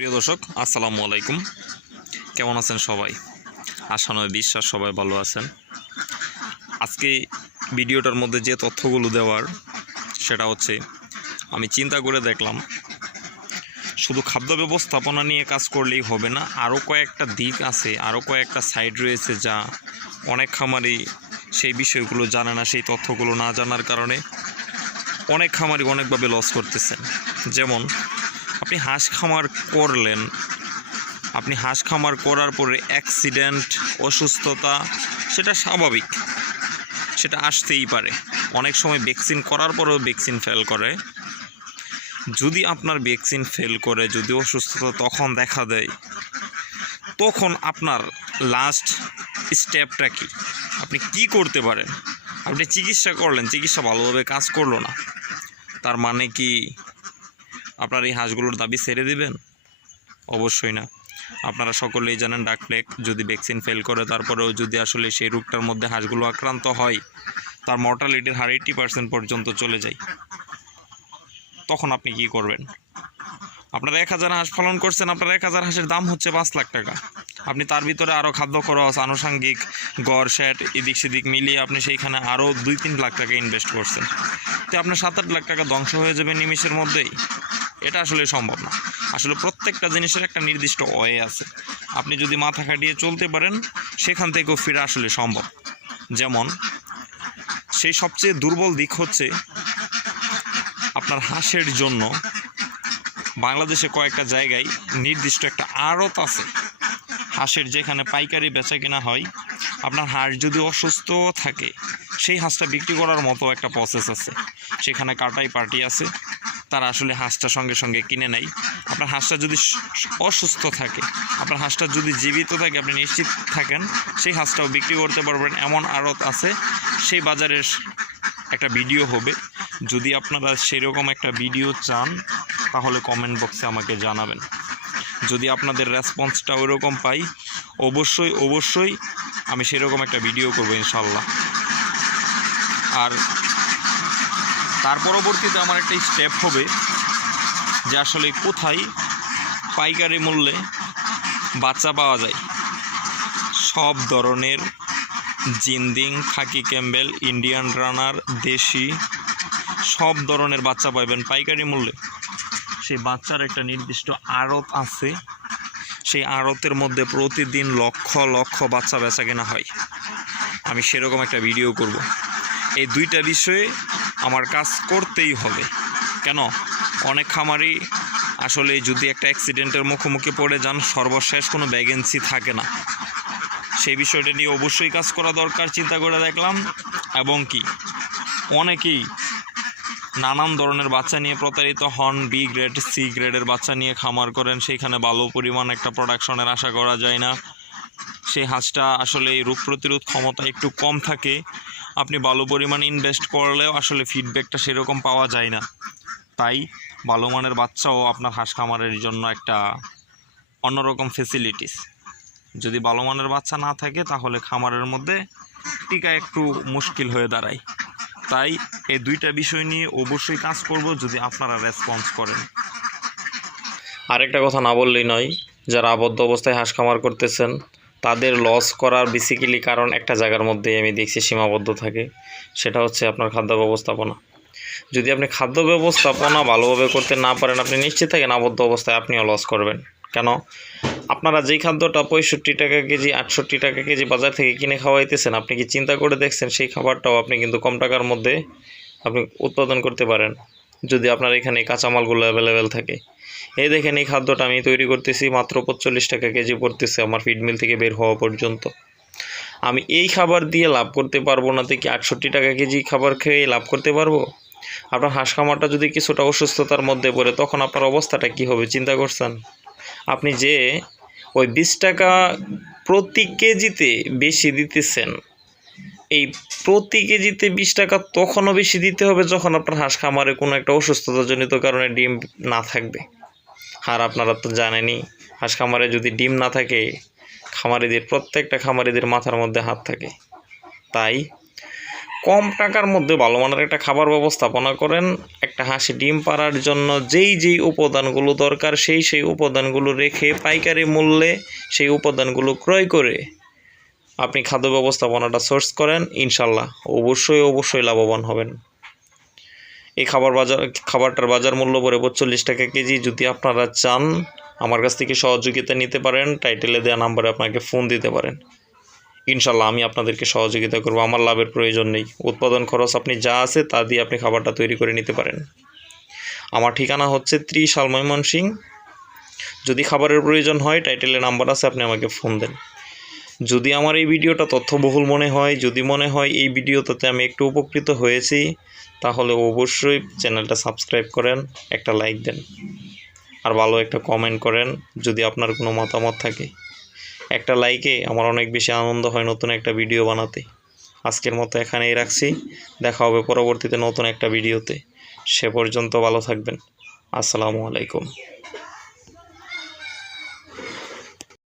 প্রিয় দর্শক, আসসালামু আলাইকুম। কেমন আছেন সবাই? আশা নয়, বিশ্বাস সবাই ভালো আছেন। আজকে ভিডিওটার মধ্যে যে তথ্যগুলো দেওয়ার, সেটা হচ্ছে, আমি চিন্তা করে দেখলাম, শুধু খাদ্য ব্যবস্থাপনা নিয়ে কাজ করলেই হবে না আরও কয়েকটা দিক আছে আরও কয়েকটা সাইড রয়েছে যা অনেক খামারি সেই বিষয়গুলো জানে না, সেই তথ্যগুলো না জানার কারণে অনেক খামারি অনেকভাবে লস করতেছেন। যেমন আপনি হাঁস খামার করলেন। আপনি হাঁস খামার করার পরে অ্যাক্সিডেন্ট অসুস্থতা, সেটা স্বাভাবিক। সেটা আসতেই পারে। অনেক সময় ভ্যাকসিন করার পরেও ভ্যাকসিন ফেল করে। যদি আপনার ভ্যাকসিন ফেল করে, যদি অসুস্থতা তখন দেখা দেয়, তখন আপনার লাস্ট স্টেপটা কি? আপনি কি করতে পারেন? আপনি চিকিৎসা করলেন, চিকিৎসা ভালোভাবে কাজ করল না। তার মানে কি? আপনার এই হাঁসগুলোর দাবি ছেড়ে দিবেন? অবশ্যই না। আপনারা সকলেই জানেন ডাক ডাকপ্লেক যদি ভ্যাকসিন ফেল করে, তারপরেও যদি আসলে সেই রোগটার মধ্যে হাঁসগুলো আক্রান্ত হয়, তার মর্টালিটির হার এইট্টি পার্সেন্ট পর্যন্ত চলে যায়। তখন আপনি কি করবেন? আপনারা এক হাজার হাঁস পালন করছেন, আপনার এক হাজার হাঁসের দাম হচ্ছে পাঁচ লাখ টাকা। আপনি তার ভিতরে আরও খাদ্য খরচ, আনুষঙ্গিক গড়, শ্যাট, এদিক সেদিক মিলিয়ে আপনি সেইখানে আরও দুই তিন লাখ টাকা ইনভেস্ট করছেন। তো আপনার সাত আট লাখ টাকা ধ্বংস হয়ে যাবে নিমিষের মধ্যেই। এটা আসলে সম্ভব না। আসলে প্রত্যেকটা জিনিসের একটা নির্দিষ্ট ওয়ে আছে। আপনি যদি মাথা খাটিয়ে চলতে পারেন, সেখান থেকেও ফিরে আসলে সম্ভব। যেমন, সেই সবচেয়ে দুর্বল দিক হচ্ছে আপনার হাঁসের জন্য বাংলাদেশে কয়েকটা জায়গায় নির্দিষ্ট একটা আড়ত আছে। হাঁসের যেখানে পাইকারি বেচা কেনা হয়, আপনার হাঁস যদি অসুস্থ থাকে, সেই হাঁসটা বিক্রি করার মতো একটা প্রসেস আছে। সেখানে কাটাই পার্টি আছে। তারা আসলে হাঁসটা সঙ্গে সঙ্গে কিনে নেয়। আপনার হাঁসটা যদি অসুস্থ থাকে, আপনার হাঁসটা যদি জীবিত থাকে, আপনি নিশ্চিত থাকেন, সেই হাঁসটাও বিক্রি করতে পারবেন। এমন আড়ত আছে, সেই বাজারের একটা ভিডিও হবে। যদি আপনারা সেরকম একটা ভিডিও চান, তাহলে কমেন্ট বক্সে আমাকে জানাবেন। যদি আপনাদের রেসপন্সটা ওইরকম পাই, অবশ্যই অবশ্যই আমি সেরকম একটা ভিডিও করব ইনশাল্লাহ। আর তার পরবর্তীতে আমার একটা স্টেপ হবে যে আসলে কোথায় পাইকারি মূল্যে বাচ্চা পাওয়া যায়। সব ধরনের জিন্দিং, খাকি ক্যাম্বেল, ইন্ডিয়ান রানার, দেশি, সব ধরনের বাচ্চা পাইবেন পাইকারি মূল্যে। সেই বাচ্চার একটা নির্দিষ্ট আড়ত আছে। সেই আড়তের মধ্যে প্রতিদিন লক্ষ লক্ষ বাচ্চা বেচা কেনা হয়। আমি সেরকম একটা ভিডিও করব। এই দুইটা বিষয়ে আমার কাজ করতেই হবে। কেন? অনেক খামারি আসলে যদি একটা অ্যাক্সিডেন্টের মুখোমুখি পড়ে যান, সর্বশেষ কোনো ভ্যাকেন্সি থাকে না। সেই বিষয়টা নিয়ে অবশ্যই কাজ করা দরকার, চিন্তা করে দেখলাম। এবং কি? অনেকেই নানান ধরনের বাচ্চা নিয়ে প্রতারিত হন বি গ্রেড সি গ্রেডের বাচ্চা নিয়ে খামার করেন সেইখানে ভালো পরিমাণ একটা প্রোডাকশনের আশা করা যায় না। সেই হাঁসটা আসলে এই রোগ প্রতিরোধ ক্ষমতা একটু কম থাকে। আপনি ভালো পরিমাণ ইনভেস্ট করলেও আসলে ফিডব্যাকটা সেরকম পাওয়া যায় না। তাই ভালো মানের বাচ্চাও আপনার হাঁস খামারের জন্য একটা অন্যরকম ফেসিলিটিস যদি ভালো মানের বাচ্চা না থাকে, তাহলে খামারের মধ্যে টিকা একটু মুশকিল হয়ে দাঁড়ায়। তাই এই দুইটা বিষয় নিয়ে অবশ্যই কাজ করব যদি আপনারা রেসপন্স করেন। আরেকটা কথা না বললেই নয়, যারা আবদ্ধ অবস্থায় হাঁস খামার করতেছেন তাদের লস করার বেসিক্যালি কারণ একটা জায়গার মধ্যেই আমি দেখছি সীমাবদ্ধ থাকে, সেটা হচ্ছে আপনার খাদ্য ব্যবস্থাপনা। যদি আপনি খাদ্য ব্যবস্থাপনা ভালোভাবে করতে না পারেন, আপনি নিশ্চিত থাকেন আবদ্ধ অবস্থায় আপনিও লস করবেন। কেন? আপনারা যেই খাদ্যটা পঁয়ষট্টি টাকা কেজি, আটষট্টি টাকা কেজি বাজার থেকে কিনে খাওয়াইতেছেন, আপনি কি চিন্তা করে দেখছেন সেই খাবারটাও আপনি কিন্তু কম টাকার মধ্যে আপনি উৎপাদন করতে পারেন। যদি আপনার এখানে কাঁচামালগুলো অ্যাভেলেবেল থাকে। এই দেখেন এই খাদ্যটা আমি তৈরি করতেছি, মাত্র পঁচল্লিশ টাকা কেজি পড়তেছে আমার ফিড মিল থেকে বের হওয়া পর্যন্ত। আমি এই খাবার দিয়ে লাভ করতে পারব না থেকে আটষট্টি টাকা কেজি খাবার খেয়ে লাভ করতে পারব? আপনার হাঁস খামারটা যদি কিছুটা অসুস্থতার মধ্যে পড়ে, তখন আপনার অবস্থাটা কি হবে, চিন্তা করছেন? আপনি যে ওই বিশ টাকা প্রতি কেজিতে বেশি দিতেছেন এই প্রতি কেজিতে বিশ টাকা তখনও বেশি দিতে হবে যখন আপনার হাঁস খামারে কোনো একটা অসুস্থতাজনিত কারণে ডিম না থাকবে। আর আপনারা তো জানেনই, হাঁস খামারে যদি ডিম না থাকে, খামারিদের, প্রত্যেকটা খামারিদের মাথার মধ্যে হাত থাকে। তাই কম টাকার মধ্যে ভালো মানের একটা খাবার ব্যবস্থাপনা করেন, একটা হাঁসি ডিম পাড়ার জন্য যেই যেই উপাদানগুলো দরকার, সেই সেই উপাদানগুলো রেখে পাইকারি মূল্যে সেই উপাদানগুলো ক্রয় করে আপনি খাদ্য ব্যবস্থাপনাটা সোর্স করেন, ইনশাল্লাহ অবশ্যই অবশ্যই লাভবান হবেন। এই খাবার বাজার, খাবারটার বাজার মূল্য পড়ে চল্লিশ টাকা কেজি। যদি আপনারা চান, আমার কাছ থেকে সহযোগিতা নিতে পারেন টাইটেলে দেওয়া নাম্বারে আপনাকে ফোন দিতে পারেন। ইনশাল্লাহ আমি আপনাদেরকে সহযোগিতা করব। আমার লাভের প্রয়োজন নেই। উৎপাদন খরচ আপনি যা আছে তা দিয়ে আপনি খাবারটা তৈরি করে নিতে পারেন। আমার ঠিকানা হচ্ছে ত্রিশ আলময়মন সিং যদি খাবারের প্রয়োজন হয় টাইটেলে নাম্বার আছে, আপনি আমাকে ফোন দেন। যদি আমার এই ভিডিওটা তথ্যবহুল মনে হয়, যদি মনে হয় এই ভিডিওটাতে আমি একটু উপকৃত হয়েছি, তাহলে অবশ্যই চ্যানেলটা সাবস্ক্রাইব করেন, একটা লাইক দেন, আর ভালো একটা কমেন্ট করেন যদি আপনার কোনো মতামত থাকে। একটা লাইকে আমার অনেক বেশি আনন্দ হয় নতুন একটা ভিডিও বানাতে। আজকের মতো এখানেই রাখছি। দেখা হবে পরবর্তীতে নতুন একটা ভিডিওতে। সে পর্যন্ত ভালো থাকবেন। আসসালামু আলাইকুম।